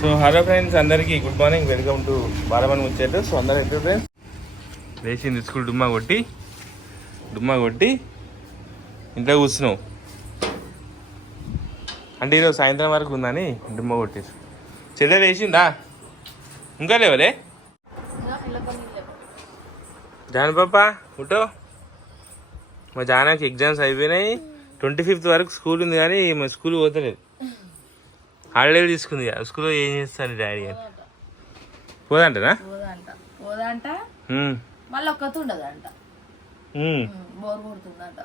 So hello friends అందరికీ good morning welcome to బాలమన్ ముచ్చేటు సో అందరూ ఎక్కడ ఫ్రెండ్స్ లేచింది స్కూల్ డుమ్మా కొట్టి డుమ్మా కొట్టి ఇంట్లో కూర్చున్నావు. అంటే ఈరోజు సాయంత్రం వరకు ఉందని డుమ్మా కొట్టేసి. చెల్లె లేచిందా? ఇంకా లేవలే? జాన్ పాప ఉటో మా జానాకి ఎగ్జామ్స్ అయిపోయినాయి. ట్వంటీ ఫిఫ్త్ వరకు స్కూల్ ఉంది కానీ మా స్కూల్ పోతలేదు. హాలిడే తీసుకుంది స్కూల్లో ఏం చేస్తాను డాడీ అని. పోదంటనా? పోదంట. మళ్ళీ ఒక్కతూ ఉండదంట. బోర్ కొడుతుందంట.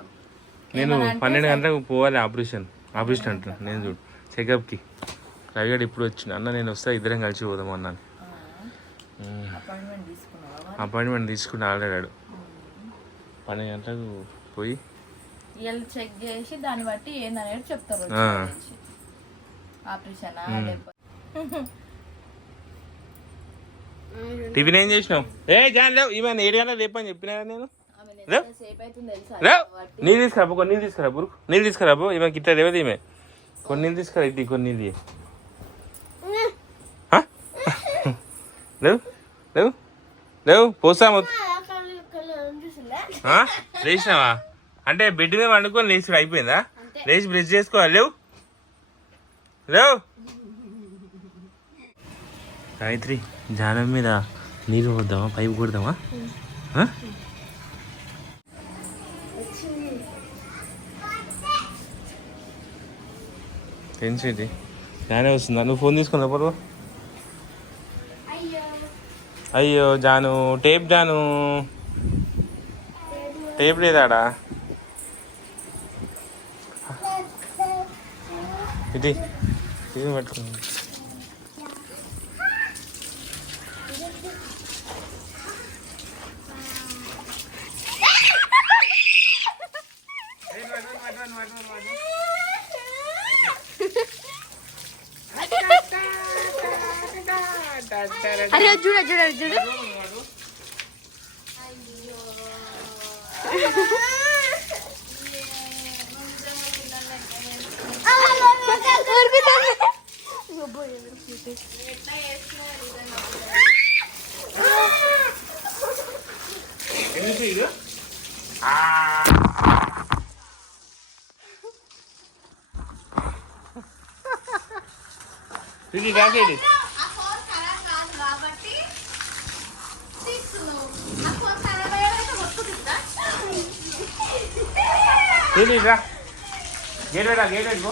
నేను పన్నెండు గంటలకు పోవాలి ఆపరేషన్. ఆపరేషన్ అంటున్నా. నేను చూడు. చెకప్కి రవిగాడు ఇప్పుడు వచ్చిండు అన్న నేను వస్తా ఇద్దరం కలిసి పోదాం అన్నాను. అపాయింట్మెంట్ తీసుకున్నావా అపాయింట్మెంట్ తీసుకుంటే ఆల్రెడీ పన్నెండు గంటలకు పోయి. చెక్ చేసి దాన్ని బట్టి ఏందనేది చెప్తారు. ఆపరేషన్? టిఫిన్ ఏం చేసినావు? ఏ జాన్ లేవు. ఈమె ఏడు గంటలకు లేపని చెప్పినా నేను? నీళ్ళు తీసుకురా కొన్ని నీళ్ళు తీసుకురా బురు నీళ్ళు తీసుకురా బో ఈమె గిట్ట లేవదు ఈమె. కొన్ని నీళ్ళు తీసుకురా ఇటు కొన్ని నీళ్ళు? లేవు? లేవు? లేవు? పోసా మొత్తం. ఆ? లేచినావా? అంటే బెడ్ మీద వండుకొని లేచి అయిపోయిందా? లేచి బ్రష్ చేసుకోవాలి. లేవు? లేవు గాయత్రి జానం మీద నీరు పోద్దామా? పైపు కొడదామా? ఇది జానే వస్తుందా? నువ్వు ఫోన్ తీసుకుందా పొరవ? అయ్యో. జాను. టేప్ జాను. టేప్ లేదాడా? ఇది ఇది పట్టుకుంది అరే చూడ చూడ చూడ. ఇది కాకేది ఇది రా. గేట్ రా గేట్ పెట్టుకో.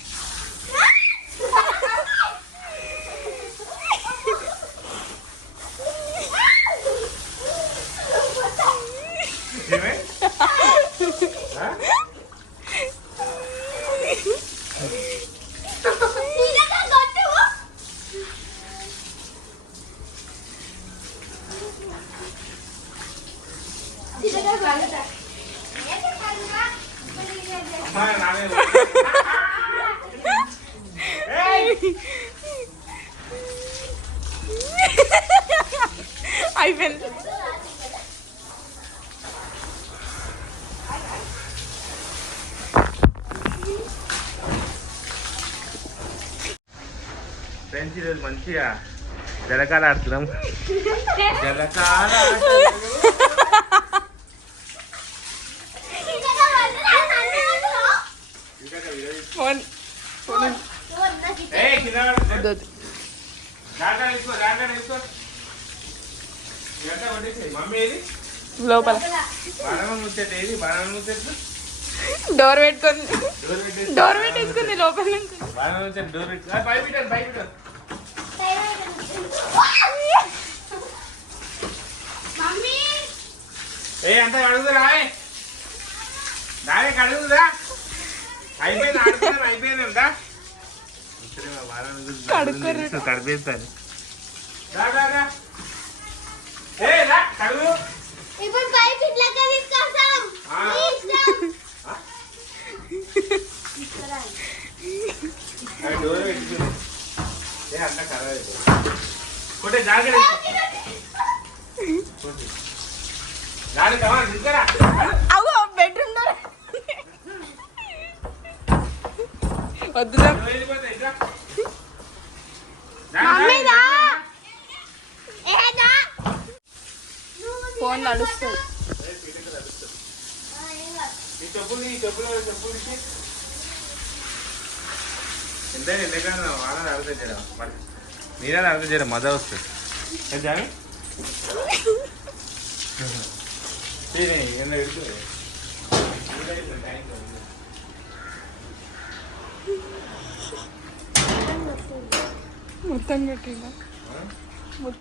అయిపోయింది ఫ్రెండ్స్ ఈరోజు మంచిగా జలకాల ఆడుతున్నాం జలకాల ఏది? లోపల. డోర్ పెట్టుకుంది డోర్ పెట్టేసి డోర్ పెట్టేసుకుంది లోపల అయిపోయింది అయిపోయింది కడిపేస్తారు కొట్టే జాగ్రత్త. దానికి కావాలి తీసుకురా. వద్దురా ఫోన్ నడుస్తుంది మీరే అర్థం చేయడం మజా వస్తుంది ఎంత మొత్తం కొట్టిందా మొత్తం